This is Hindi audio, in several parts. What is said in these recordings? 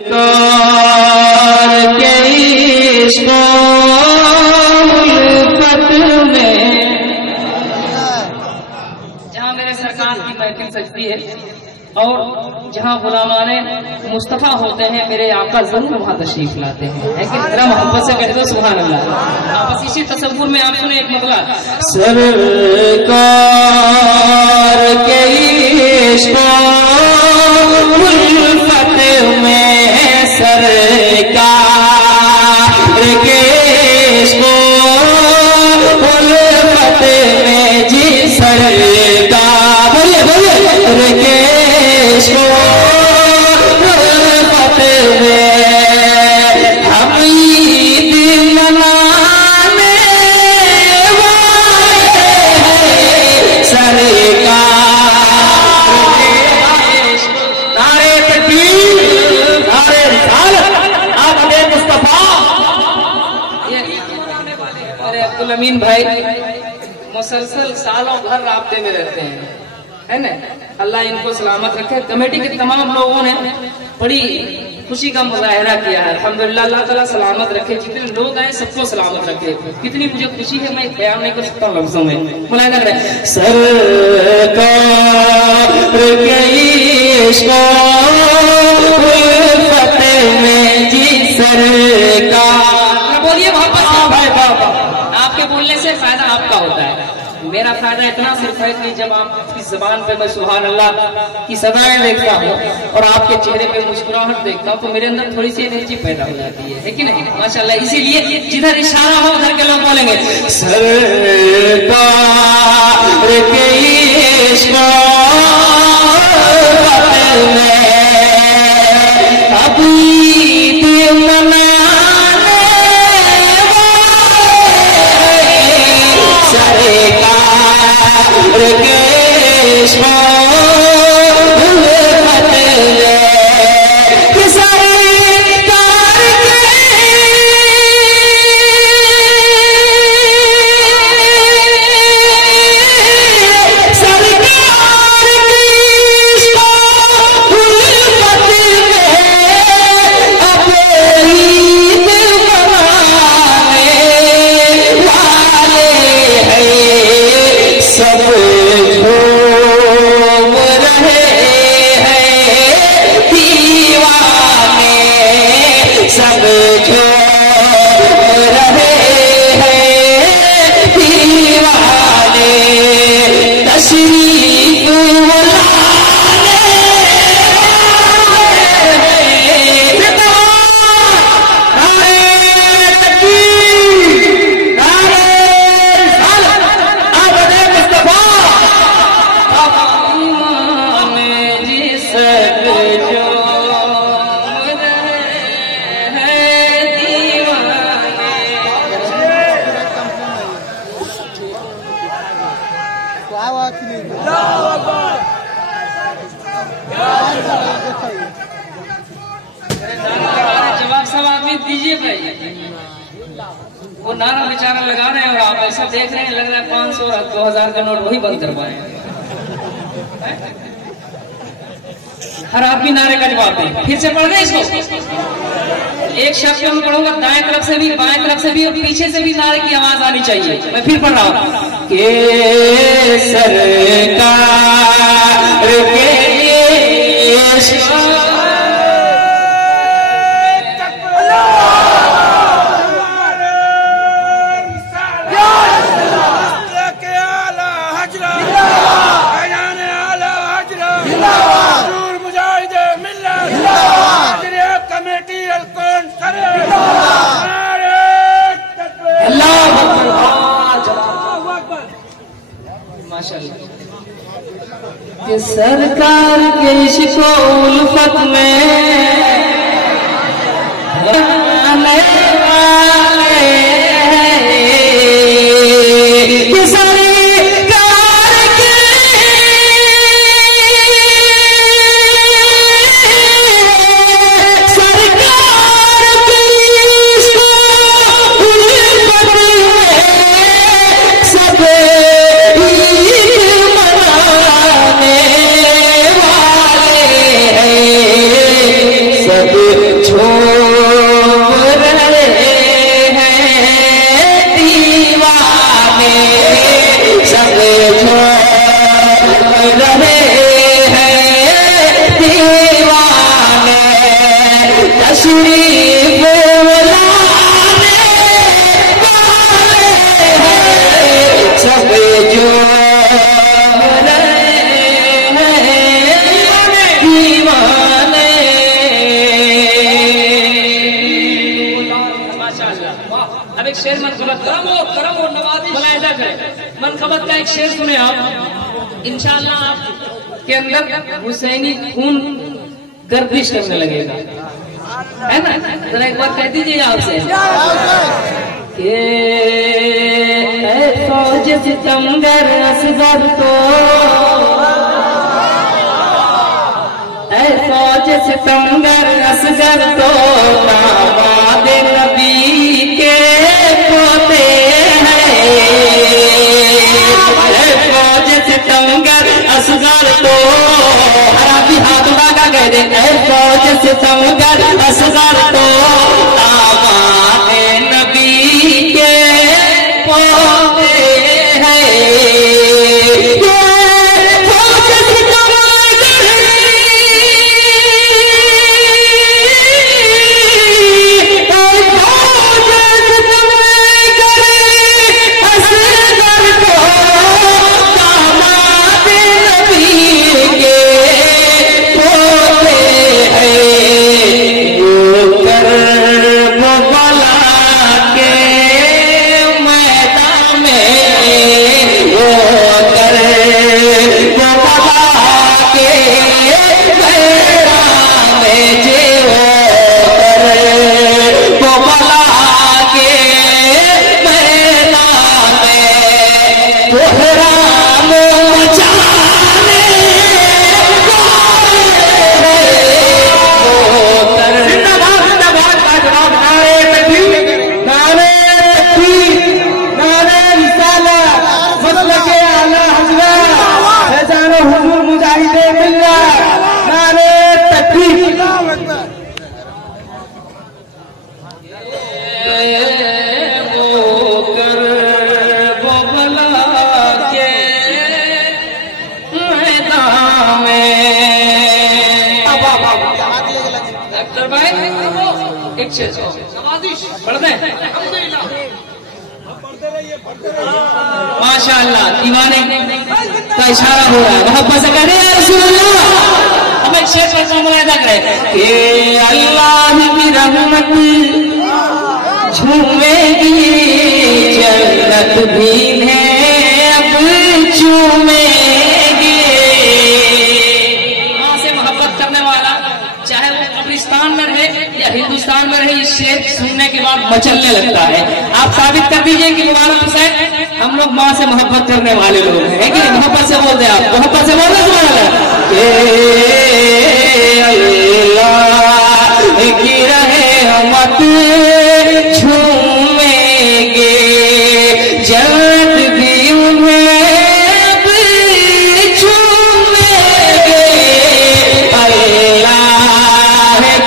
जहाँ मेरे सरकार की महफिल सजती है और जहाँ गुलामाने मुस्तफा होते हैं, मेरे आका जरूर वहाँ तशरीफ लाते हैं। है कि जरा मोहब्बत से कह दो सुभान अल्लाह। बस इसी तसव्वुर में आप सुने एक मतला, सरकार के इश्क़ उल्फत में सरकार के इश्क़ उल्फत में जी सरकार बोलिए बोलिए के इश्क़ उल्फत में हम ईद मनाने वाले हैं सरकार नारे तकबीर नारे रिसालत आमद मुस्तफा। अरे अब्दुल अमीन भाई मुसलसल सालों भर राब्ते में रहते हैं, है ना। अल्लाह इनको सलामत रखे। कमेटी के तमाम लोगों ने बड़ी खुशी का मुजाहरा किया है, अल्हम्दुलिल्लाह। अल्लाह ताला सलामत रखे, जितने लोग आए सबको सलामत रखे। कितनी मुझे खुशी है, मैं बयान नहीं कर सकता लफ्जों में। मुलायना करें, सरकार के इश्क़ उल्फत में जी सरकार बोलिए मोहब्बत से। भाई बाबा आपके बोलने से फायदा आपका होता है, मेरा फायदा इतना सिर्फ है कि जब आपकी जबान पे मैं सुभान अल्लाह की सदाएं देखता हूँ और आपके चेहरे पे मुस्कुराहट देखता हूँ तो मेरे अंदर थोड़ी सी एनर्जी पैदा हो जाती है कि नहीं माशाल्लाह। इसीलिए जिधर इशारा हो उधर के लोग बोलेंगे सरकार के इश्क़ में अभी जवाब सब आदमी दीजिए भाई। वो नारा बेचारा लगा रहे हैं और आप ऐसा देख रहे हैं, लग रहा है 500 और 2000 का नोट वही बंद करवाए। हर आदमी नारे का जवाब दे। फिर से पढ़ रहे इसको, एक शब्द में पढ़ूंगा, दाएं तरफ से भी बाएं तरफ से भी और पीछे से भी नारे की आवाज आनी चाहिए। मैं फिर पढ़ रहा हूँ के सरकार के कि सरकार के इश्क़ उल्फत में आने वाले कि सरकार के इश्क़ उल्फत में सब मनाने वाले हैं। तशरीफ सब जो दीवाने। अब एक शेर मनखबत मनखबत का एक शेर सुने आप, इंशाअल्लाह आपके अंदर हुसैनी खून गर्दिश करने लगेगा, है ना? जरा एक बार कह दीजिए आपसे कि फौज सितमगर असगर तो, फौज सितमगर असगर तो दामाद नबी के पोते हैं। फौज सितमगर असगर तो हराबी हाथ लगा कह दे, फौज सितमगर असगर तो दामाद नबी के पोते हैं। माशाअल्लाह दीवाने का इशारा हो रहा है, मोहब्बत से कह रहे हैं रसूल अल्लाह। अब एक शेर का मुलाहिजा करें कि अल्लाह की रहमत झूमेगी जन्नत भी है अब झूमेगी। मां से मोहब्बत करने वाला चाहे वो कब्रिस्तान में रहे या हिंदुस्तान में रहे, इस शेर सुनने के बाद मचलने लगता है। आप साबित कर दीजिए कि मुबारक हुसैन हम लोग माँ से मोहब्बत करने वाले लोग हैं कि मोहब्बत से बोलते हैं। आप मोहब्बत से बोलते अल्लाह की रहमत झूमेंगे जन्नत भी उन्हें झूमेंगे। अल्लाह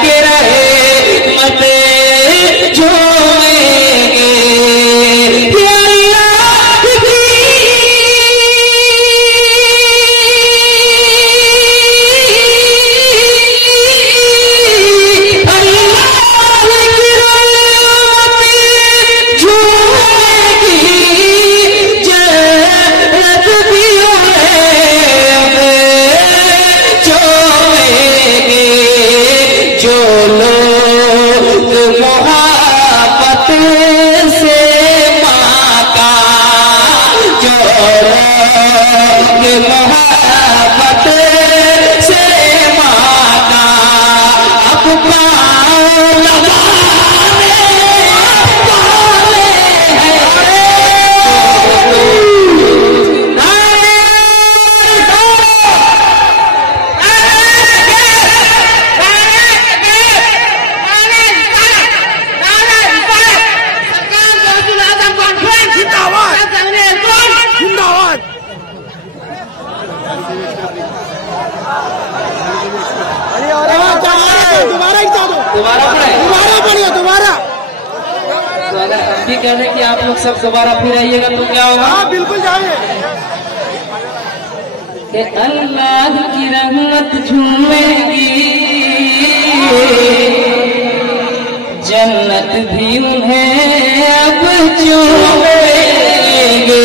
की रहमत झूमेंगे भी कह रहे कि आप लोग सब दोबारा फिर आइएगा तो क्या होगा? हाँ बिल्कुल जाएंगे। कि अल्लाह की रहमत झूमेगी भी उन्हें अब चूमेंगे।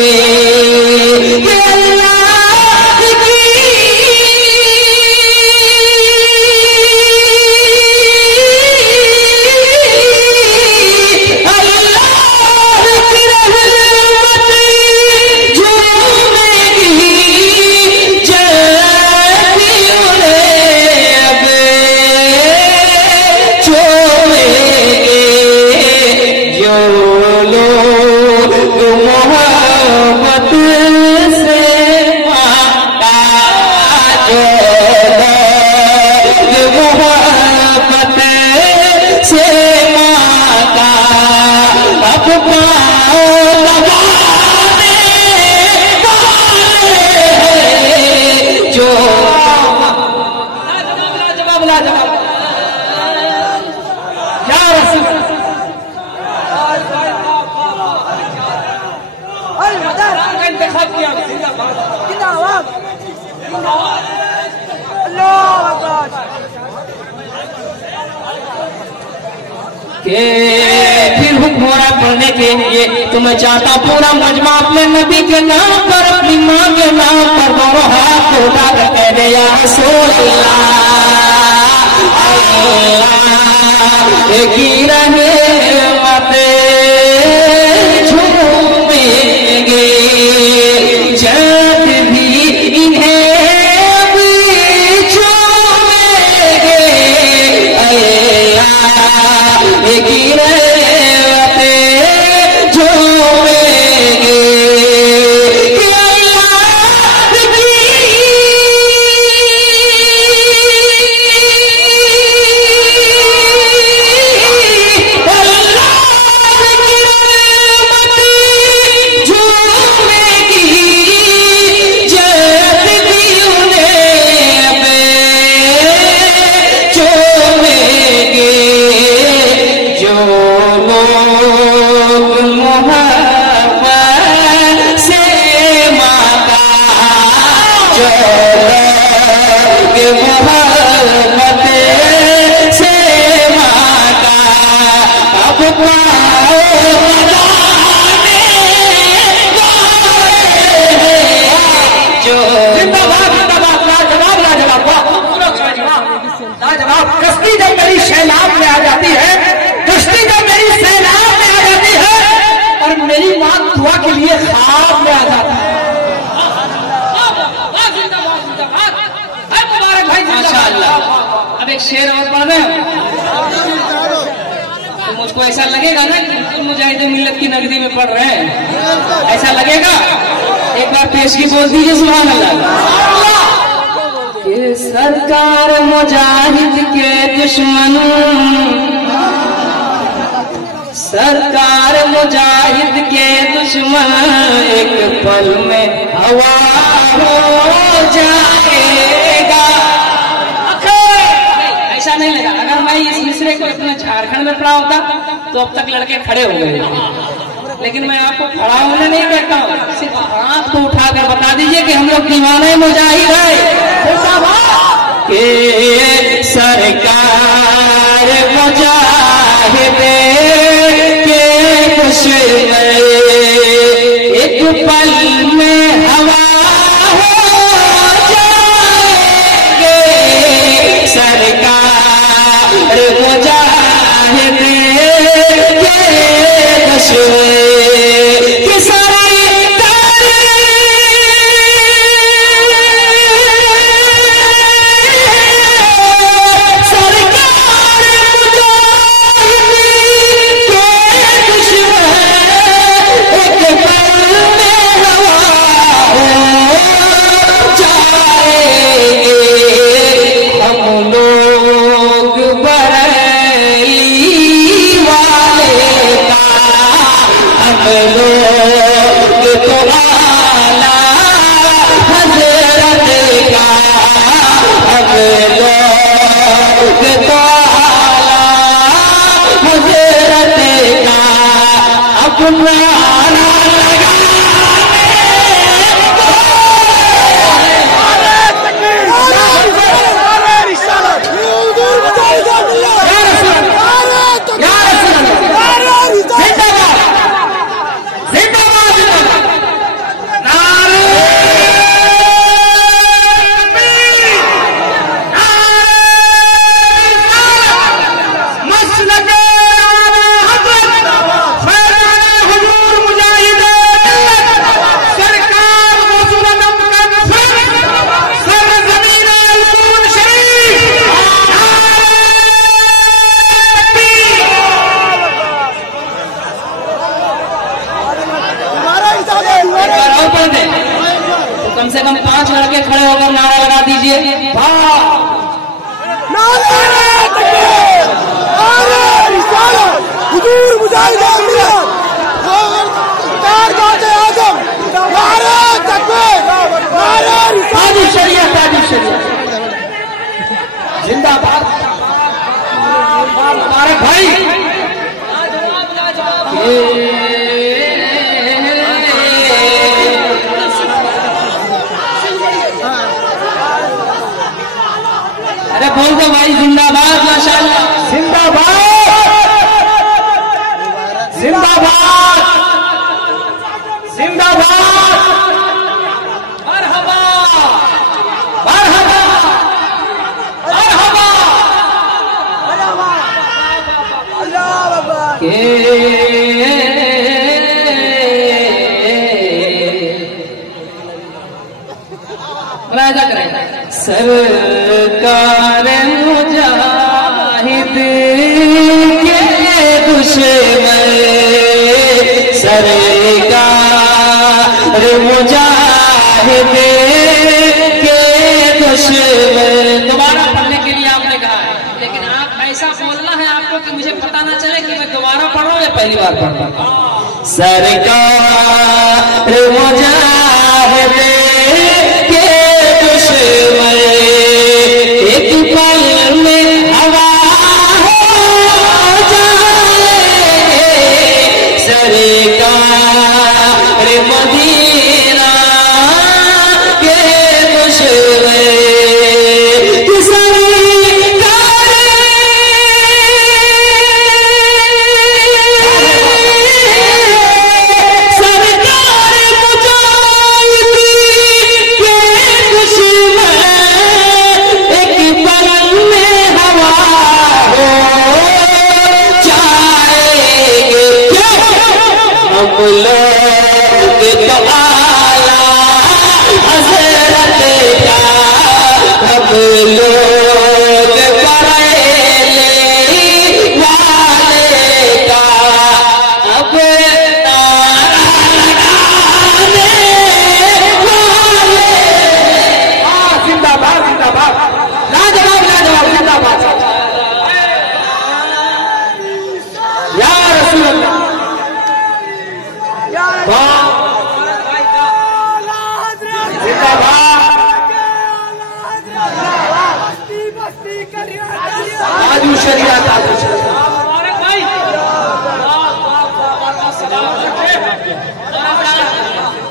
फिर हुक्म हो रहा पढ़ने के लिए, तो मैं चाहता पूरा मजमा अपने नबी के नाम पर, अपनी माँ के नाम पर दोनों हाथ को उठाकर कह दे या रसूल अल्लाह की रहमत झूमेंगे जब भी इन्हें भी झूमेंगे। अल्लाह की रहमत झूमेंगे। कश्ती जब मेरी सैलाब में आ जाती है, कश्ती जब मेरी सैलाब में आ जाती है और मेरी माँ दुआ के लिए ख्वाब में आ जाती है। माशाअल्लाह। अब एक शेर और पढ़ना है तो मुझको ऐसा लगेगा ना कि मुजाहिद मिल्लत की नगरी में पढ़ रहे हैं, ऐसा लगेगा। एक बार पेश की बोल दीजिए सुभान अल्लाह। कि सरकार मुजाहिद के दुश्मन, सरकार मुजाहिद के दुश्मन एक पल में हवा हो जाएगा। ऐसा नहीं लगा। अगर मैं इस मिसरे को अपने झारखंड में पढ़ा होता तो अब तक लड़के खड़े हो गए, लेकिन मैं आपको खड़ा होने नहीं कहता हूँ, सिर्फ हाथ को उठाकर बता दीजिए कि हम लोग दीवाने मुजाहिद है। कि सरकार मुजाहिद के दुश्मन एक पल में हवा हो जाएंगे। सरकार मुजाहिद के दुश्मन कीजिए। जिंदाबाद मुबारक भाई। अरे बोल दो भाई जिंदाबाद, माशाल्लाह जिंदाबाद जिंदाबाद जिंदाबाद। मरहबा मरहबा मरहबा। मुलाहिजा करें। सरकार मुजाहिद के दुश्मन, सरकार मुजाहिद के दुश्मन। दोबारा पढ़ने के लिए आपने कहा है, लेकिन आप ऐसा बोलना है आपको कि मुझे पता ना चले कि मैं दोबारा पढ़ रहा हूँ या पहली बार पढ़ रहा हूँ। सरकार मुजाहिद के दुश्मन, एक पल में हवा हो जाए, सरकार मदीना के दुश्मन,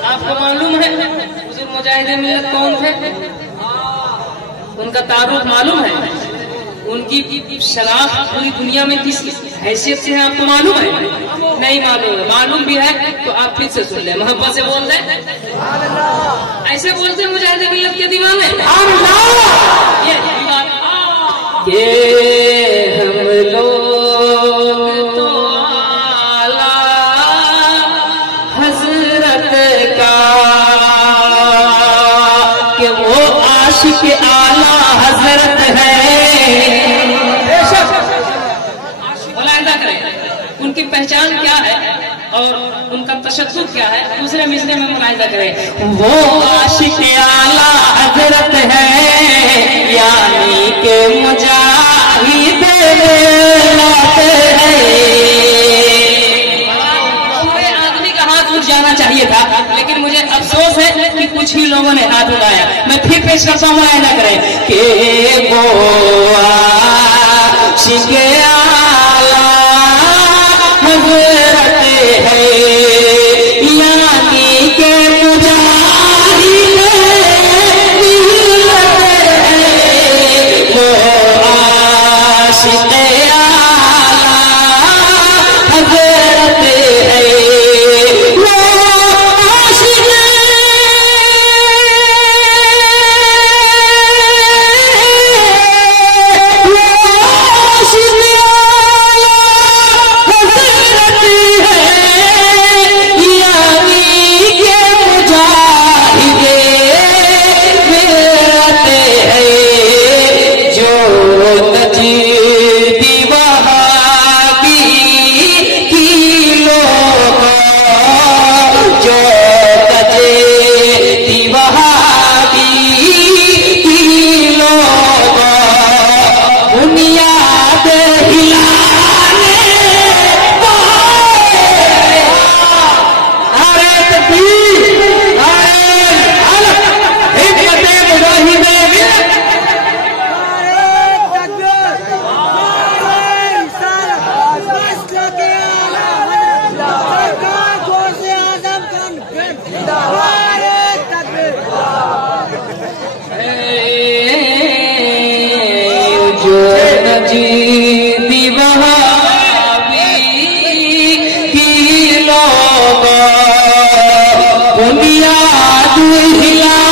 आपको मालूम है हुजूर मुजाहिद मिल्लत कौन थे? उनका तारुफ मालूम है? उनकी शनाख्त पूरी दुनिया में किस हैसियत से है आपको मालूम है? नहीं मालूम है। मालूम भी है तो आप फिर से सुन ले, मोहब्बत से बोल दे। ऐसे बोलते मुजाहिद मिल्लत के दीवाने। ये हम लोग तो आला हजरत का, कि वो आशिक आला हजरत है। मुलाहिजा करें उनकी पहचान क्या है और उनका तशद्दुद क्या है। दूसरे मिसरे में मुलाहिजा करें, वो आशिक आला हजरत है, यानी के मुजाहिद है। पूरे आदमी का हाथ उठ जाना चाहिए था, लेकिन मुझे अफसोस है कि कुछ ही लोगों ने हाथ उठाया। मैं फिर पेश करता हूँ, मुलाहिजा करें कि वो आशिक आला हजरत है, यानी के मुजाहिद वो आशिक आला हजरत है, वो आशिक दीवा जीती वहाबी की लोगों बुनियाद हिला